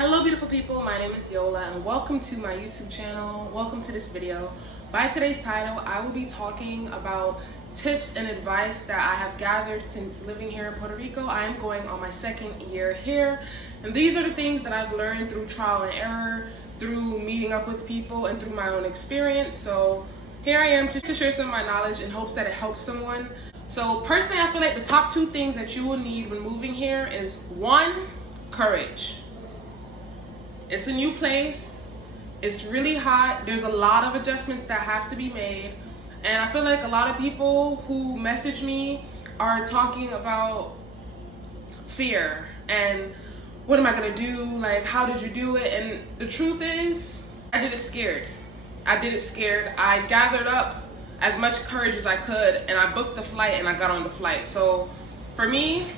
Hello beautiful people, my name is Yola and welcome to my YouTube channel. Welcome to this video. By today's title, I will be talking about tips and advice that I have gathered since living here in Puerto Rico. I am going on my second year here, and these are the things that I've learned through trial and error, through meeting up with people, and through my own experience. So here I am to share some of my knowledge in hopes that it helps someone. So personally, I feel like the top two things that you will need when moving here is one, courage. It's a new place, it's really hot, there's a lot of adjustments that have to be made, and I feel like a lot of people who message me are talking about fear and what am I gonna do, like how did you do it? And the truth is, I did it scared. I gathered up as much courage as I could and I booked the flight and I got on the flight. So for me,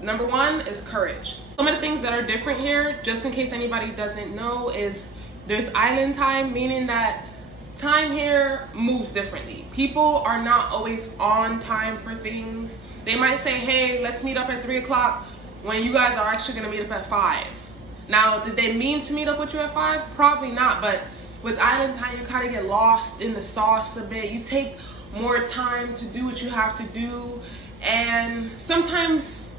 number one is courage. Some of the things that are different here, just in case anybody doesn't know, is there's island time, meaning that time here moves differently. People are not always on time for things. They might say, hey, let's meet up at 3 o'clock when you guys are actually gonna meet up at 5. Now, did they mean to meet up with you at 5? Probably not, but with island time, you kind of get lost in the sauce a bit. You take more time to do what you have to do, and sometimes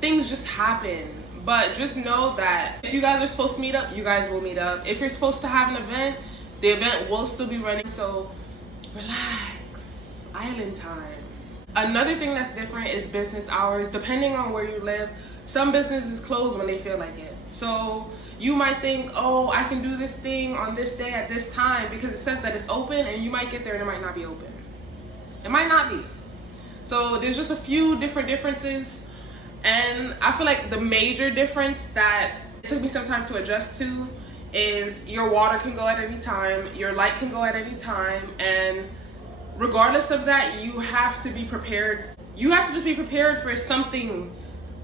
things just happen. But just know that if you guys are supposed to meet up, you guys will meet up. If you're supposed to have an event, the event will still be running. So relax, island time. Another thing that's different is business hours. Depending on where you live, some businesses close when they feel like it. So you might think, oh, I can do this thing on this day at this time because it says that it's open, and you might get there and it might not be open. It might not be. So there's just a few different differences. And I feel like the major difference that it took me some time to adjust to is your water can go at any time, your light can go at any time, and regardless of that, you have to be prepared. You have to just be prepared for something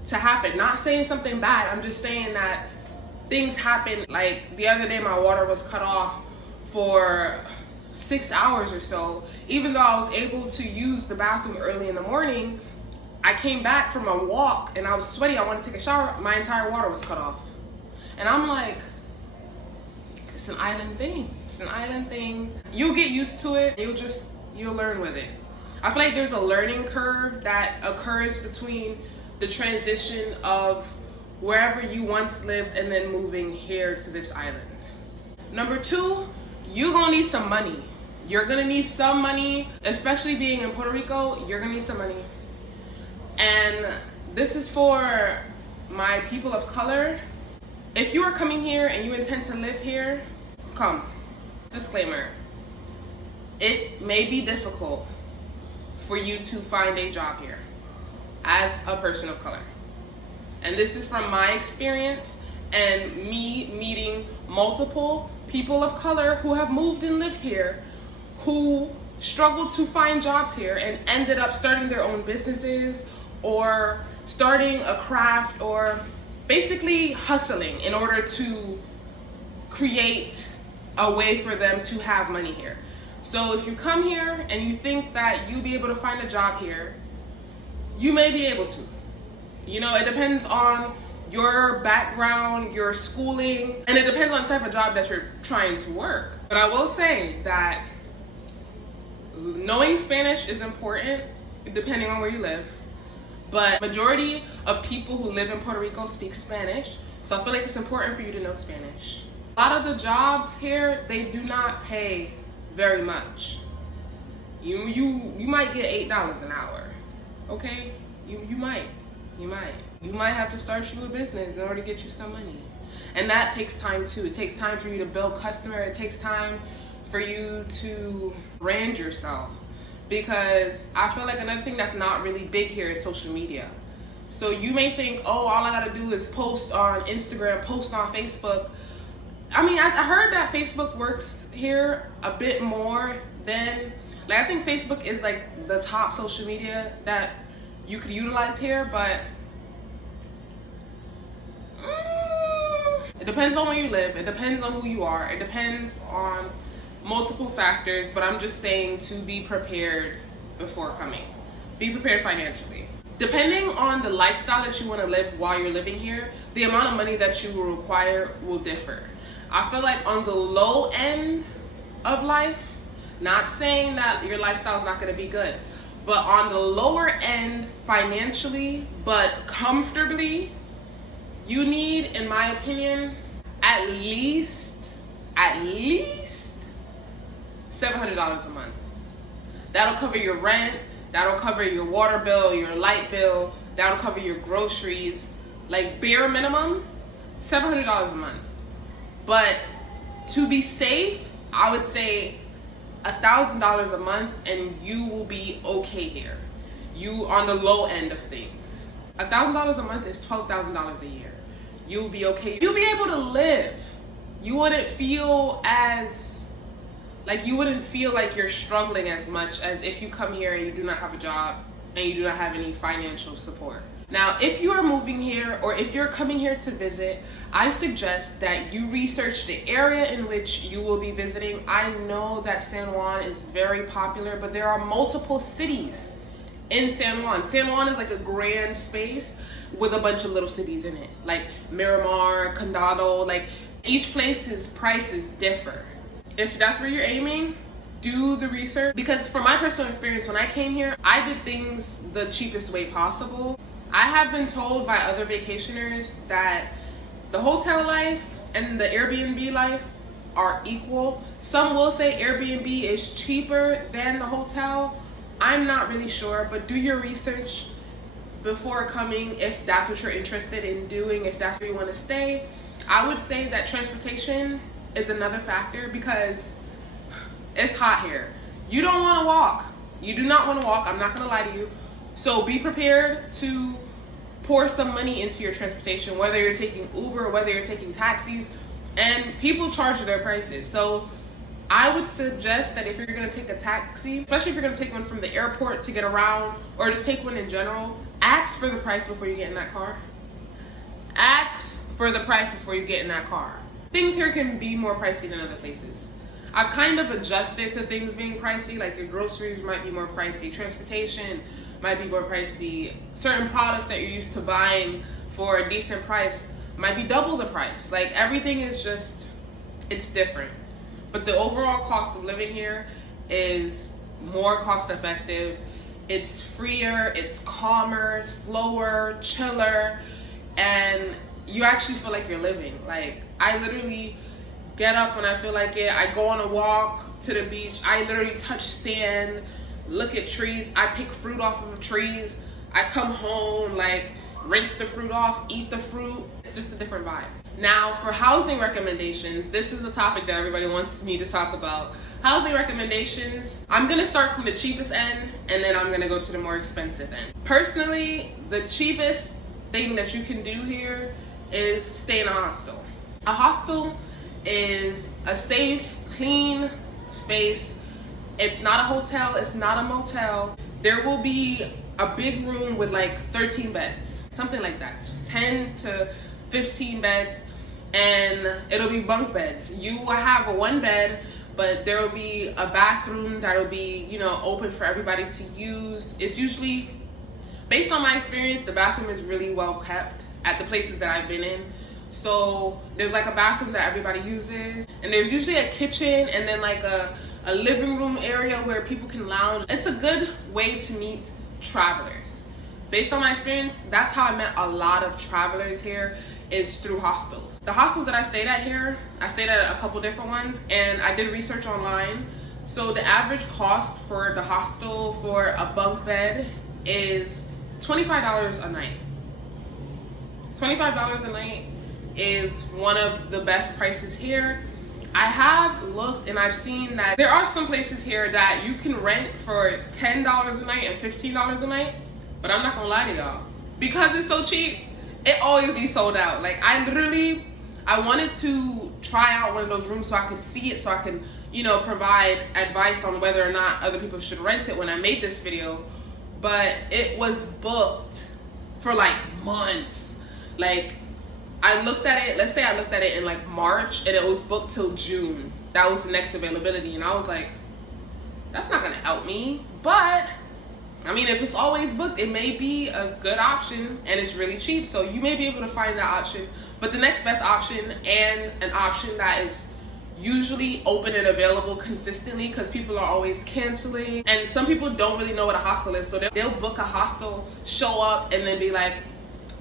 to happen. Not saying something bad, I'm just saying that things happen. Like the other day, my water was cut off for 6 hours or so. Even though I was able to use the bathroom early in the morning, I came back from a walk and I was sweaty, I wanted to take a shower, my entire water was cut off. And I'm like, it's an island thing. It's an island thing. You'll get used to it, you'll learn with it. I feel like there's a learning curve that occurs between the transition of wherever you once lived and then moving here to this island. Number two, you're gonna need some money. You're gonna need some money, especially being in Puerto Rico, you're gonna need some money. And this is for my people of color. If you are coming here and you intend to live here, come. Disclaimer, it may be difficult for you to find a job here as a person of color. And this is from my experience and me meeting multiple people of color who have moved and lived here, who struggled to find jobs here and ended up starting their own businesses or starting a craft or basically hustling in order to create a way for them to have money here. So if you come here and you think that you'll be able to find a job here, you may be able to. You know, it depends on your background, your schooling, and it depends on the type of job that you're trying to work. But I will say that knowing Spanish is important depending on where you live. But majority of people who live in Puerto Rico speak Spanish, so I feel like it's important for you to know Spanish. A lot of the jobs here, they do not pay very much. You might get $8 an hour, okay? You might have to start you a business in order to get you some money, and that takes time too. It takes time for you to build customer. It takes time for you to brand yourself. Because I feel like another thing that's not really big here is social media. So you may think, oh, all I gotta do is post on Instagram, post on Facebook. I mean, I heard that Facebook works here a bit more than, like, I think Facebook is like the top social media that you could utilize here, but it depends on where you live, it depends on who you are, it depends on multiple factors, but I'm just saying to be prepared before coming. Be prepared financially. Depending on the lifestyle that you want to live while you're living here, the amount of money that you will require will differ. I feel like on the low end of life, not saying that your lifestyle is not going to be good, but on the lower end financially, but comfortably, you need, in my opinion, at least $700 a month. That'll cover your rent, that'll cover your water bill, your light bill, that'll cover your groceries. Like bare minimum, $700 a month. But to be safe, I would say $1,000 a month and you will be okay here. You on the low end of things. $1,000 a month is $12,000 a year. You'll be okay. You'll be able to live. You wouldn't feel like you're struggling as much as if you come here and you do not have a job and you do not have any financial support. Now, if you are moving here or if you're coming here to visit, I suggest that you research the area in which you will be visiting. I know that San Juan is very popular, but there are multiple cities in San Juan. San Juan is like a grand space with a bunch of little cities in it, like Miramar, Condado. Like each place's prices differ. If that's where you're aiming, do the research, because from my personal experience, when I came here, I did things the cheapest way possible. I have been told by other vacationers that the hotel life and the Airbnb life are equal. Some will say Airbnb is cheaper than the hotel. I'm not really sure, but do your research before coming if that's what you're interested in doing, if that's where you want to stay. I would say that transportation is another factor because it's hot here. You don't want to walk. You do not want to walk. I'm not going to lie to you. So be prepared to pour some money into your transportation, whether you're taking Uber, whether you're taking taxis, and people charge their prices. So I would suggest that if you're going to take a taxi, especially if you're going to take one from the airport to get around, or just take one in general, ask for the price before you get in that car. Ask for the price before you get in that car. Things here can be more pricey than other places. I've kind of adjusted to things being pricey, like your groceries might be more pricey, transportation might be more pricey, certain products that you're used to buying for a decent price might be double the price. Like everything is just, it's different. But the overall cost of living here is more cost effective. It's freer, it's calmer, slower, chiller, and you actually feel like you're living. Like I literally get up when I feel like it. I go on a walk to the beach. I literally touch sand, look at trees. I pick fruit off of trees. I come home, like rinse the fruit off, eat the fruit. It's just a different vibe. Now for housing recommendations, this is the topic that everybody wants me to talk about. Housing recommendations, I'm gonna start from the cheapest end and then I'm gonna go to the more expensive end. Personally, the cheapest thing that you can do here is stay in a hostel. A hostel is a safe, clean space. It's not a hotel, it's not a motel. There will be a big room with like 13 beds, something like that, 10 to 15 beds, and it'll be bunk beds. You will have a one bed, but there will be a bathroom that'll be, you know, open for everybody to use. It's usually, based on my experience, the bathroom is really well kept at the places that I've been in. So there's like a bathroom that everybody uses, and there's usually a kitchen and then like a living room area where people can lounge. It's a good way to meet travelers. Based on my experience, that's how I met a lot of travelers here, is through hostels. The hostels that I stayed at here, I stayed at a couple different ones, and I did research online. So the average cost for the hostel for a bunk bed is $25 a night. $25 a night is one of the best prices here. I have looked and I've seen that there are some places here that you can rent for $10 a night and $15 a night, but I'm not gonna lie to y'all, because it's so cheap, it always be sold out. Like I wanted to try out one of those rooms so I could see it, so I can, you know, provide advice on whether or not other people should rent it when I made this video, but it was booked for like months. Like I looked at it, let's say I looked at it in like March and it was booked till June. That was the next availability, and I was like, that's not gonna help me. But I mean, if it's always booked, it may be a good option and it's really cheap. So you may be able to find that option. But the next best option, and an option that is usually open and available consistently, because people are always canceling, and some people don't really know what a hostel is, so they'll book a hostel, show up, and then be like,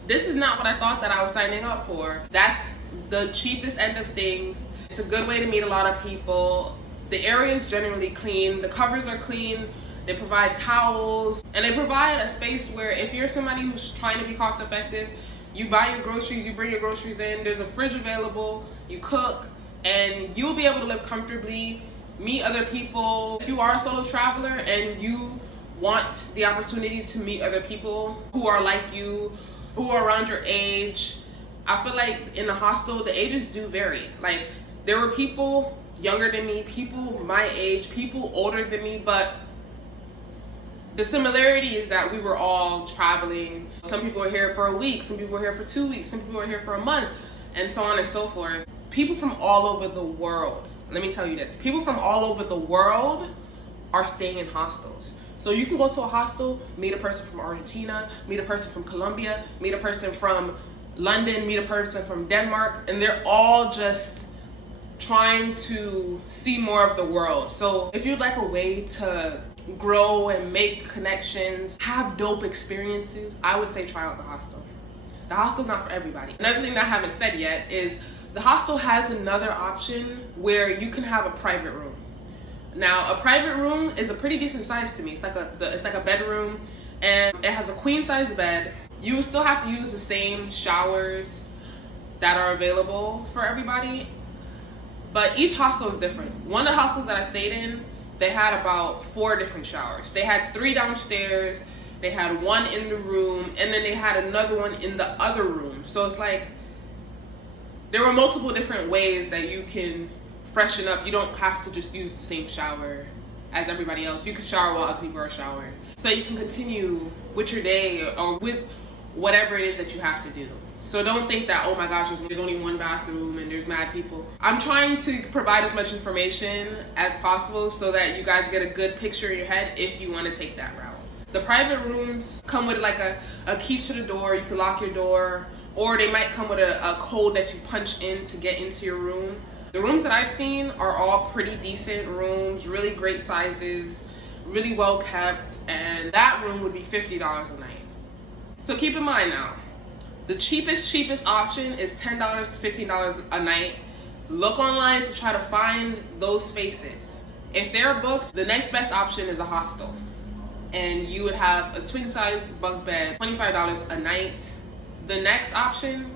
this is not what I thought that I was signing up for. That's the cheapest end of things. It's a good way to meet a lot of people. The area is generally clean, the covers are clean, they provide towels, and they provide a space where if you're somebody who's trying to be cost effective, you buy your groceries, you bring your groceries in, there's a fridge available, you cook, and you'll be able to live comfortably, meet other people. If you are a solo traveler and you want the opportunity to meet other people who are like you, who are around your age, I feel like in the hostel, the ages do vary. Like, there were people younger than me, people my age, people older than me, but the similarity is that we were all traveling. Some people are here for a week, some people are here for 2 weeks, some people are here for a month, and so on and so forth. People from all over the world, let me tell you this, people from all over the world are staying in hostels. So you can go to a hostel, meet a person from Argentina, meet a person from Colombia, meet a person from London, meet a person from Denmark, and they're all just trying to see more of the world. So if you'd like a way to grow and make connections, have dope experiences, I would say try out the hostel. The hostel's not for everybody. Another thing that I haven't said yet is the hostel has another option where you can have a private room. Now, a private room is a pretty decent size to me. It's like a bedroom, and it has a queen size bed. You will still have to use the same showers that are available for everybody, but each hostel is different. One of the hostels that I stayed in, they had about 4 different showers. They had 3 downstairs, they had 1 in the room, and then they had another one in the other room. So it's like, there were multiple different ways that you can freshen up. You don't have to just use the same shower as everybody else. You can shower while other people are showering. So you can continue with your day or with whatever it is that you have to do. So don't think that, oh my gosh, there's only 1 bathroom and there's mad people. I'm trying to provide as much information as possible so that you guys get a good picture in your head if you want to take that route. The private rooms come with like a key to the door. You can lock your door, or they might come with a code that you punch in to get into your room. The rooms that I've seen are all pretty decent rooms, really great sizes, really well kept, and that room would be $50 a night. So keep in mind now, the cheapest option is $10 to $15 a night. Look online to try to find those spaces. If they're booked, the next best option is a hostel. And you would have a twin size bunk bed, $25 a night. The next option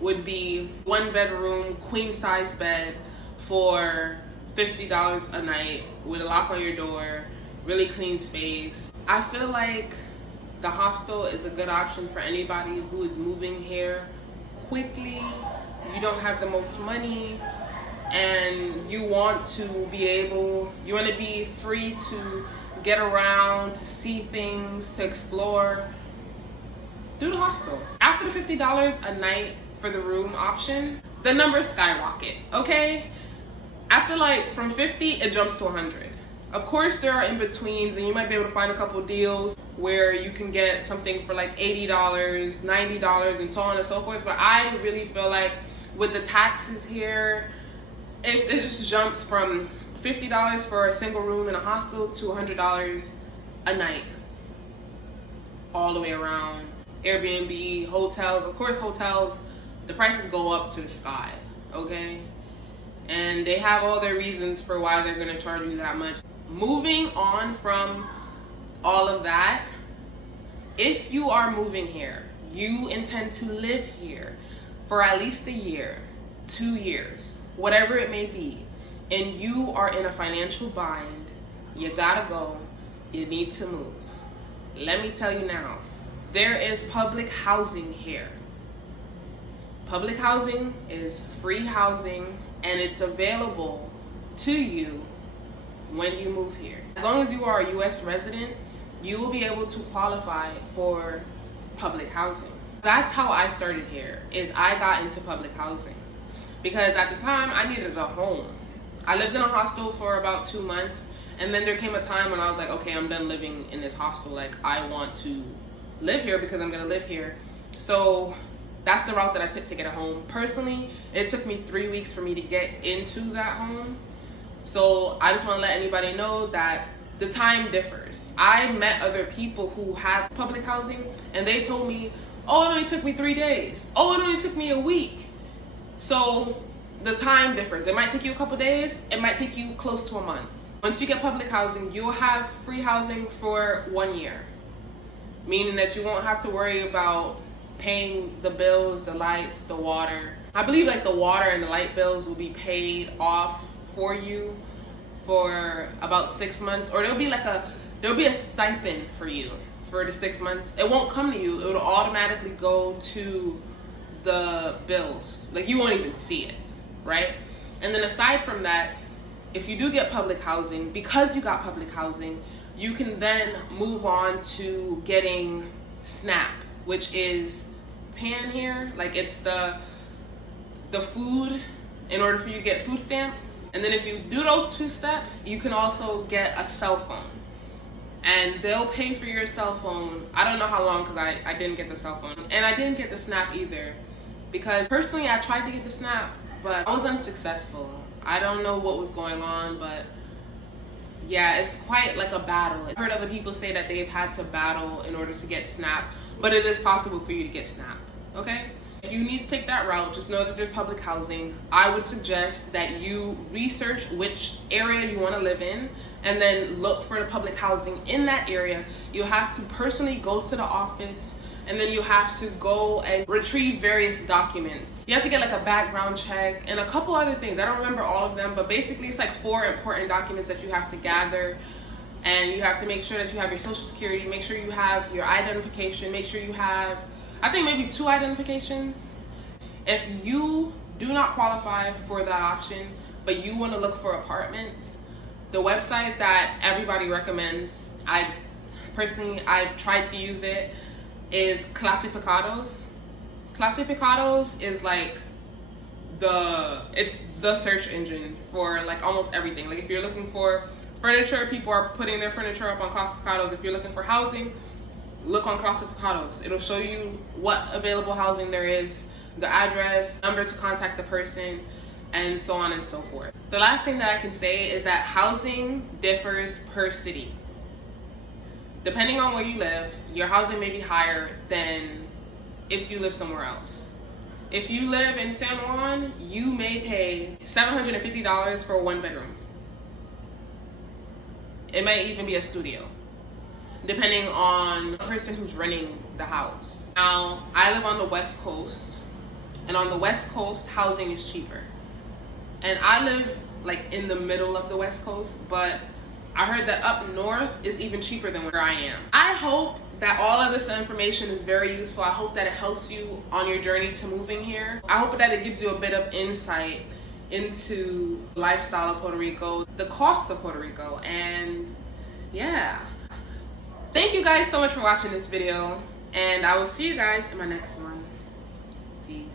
would be 1 bedroom, queen size bed for $50 a night with a lock on your door, really clean space. I feel like the hostel is a good option for anybody who is moving here quickly. You don't have the most money and you want to be free to get around, to see things, to explore. Do the hostel. After the $50 a night for the room option, the numbers skyrocket, okay? I feel like from 50, it jumps to 100. Of course, there are in-betweens, and you might be able to find a couple deals where you can get something for like $80, $90, and so on and so forth. But I really feel like with the taxes here, it just jumps from $50 for a single room in a hostel to $100 a night, all the way around. Airbnb, hotels, of course hotels, the prices go up to the sky, okay? And they have all their reasons for why they're gonna charge you that much. Moving on from all of that, if you are moving here, you intend to live here for at least a year, 2 years, whatever it may be, and you are in a financial bind, you gotta go, you need to move. Let me tell you now, there is public housing here. Public housing is free housing and it's available to you when you move here. As long as you are a US resident, you will be able to qualify for public housing. That's how I started here, is I got into public housing. Because at the time, I needed a home. I lived in a hostel for about 2 months, And then there came a time when I was like, okay, I'm done living in this hostel. Like, I want to live here because I'm gonna live here. So that's the route that I took to get a home. Personally, it took me 3 weeks for me to get into that home. So I just want to let anybody know that the time differs. I met other people who have public housing and they told me, oh, it only took me 3 days. Oh, it only took me a week. So the time differs. It might take you a couple days. It might take you close to a month. Once you get public housing, you'll have free housing for 1 year, meaning that you won't have to worry about paying the bills, the lights, the water. I believe like the water and the light bills will be paid off for you for about 6 months, or there'll be a stipend for you for the 6 months. It won't come to you. It'll automatically go to the bills. Like, you won't even see it, right? And then aside from that, if you do get public housing, because you got public housing, you can then move on to getting SNAP, which is PAN here. Like, it's the food in order for you to get food stamps. And then if you do those 2 steps, you can also get a cell phone. And they'll pay for your cell phone. I don't know how long, because I didn't get the cell phone. And I didn't get the SNAP either, because personally I tried to get the SNAP, but I was unsuccessful. I don't know what was going on, but yeah, it's quite like a battle. I've heard other people say that they've had to battle in order to get SNAP, but it is possible for you to get SNAP, okay? If you need to take that route, just know that there's public housing. I would suggest that you research which area you want to live in and then look for the public housing in that area. You'll have to personally go to the office, and then you have to go and retrieve various documents. You have to get like a background check and a couple other things. I don't remember all of them, but basically it's like 4 important documents that you have to gather. And you have to make sure that you have your social security, make sure you have your identification, make sure you have, I think, maybe 2 identifications. If you do not qualify for that option, but you want to look for apartments, the website that everybody recommends, I tried to use it, is Clasificados. Clasificados is like it's the search engine for like almost everything. Like, if you're looking for furniture, people are putting their furniture up on Clasificados. If you're looking for housing, look on Clasificados. It'll show you what available housing there is, the address, number to contact the person, and so on and so forth. The last thing that I can say is that housing differs per city. Depending on where you live, your housing may be higher than if you live somewhere else. If you live in San Juan, you may pay $750 for a 1 bedroom. It might even be a studio, depending on the person who's renting the house. Now, I live on the West Coast, and on the West Coast, housing is cheaper. And I live like in the middle of the West Coast, but I heard that up north is even cheaper than where I am. I hope that all of this information is very useful. I hope that it helps you on your journey to moving here. I hope that it gives you a bit of insight into the lifestyle of Puerto Rico, the cost of Puerto Rico, and yeah. Thank you guys so much for watching this video, and I will see you guys in my next one. Peace.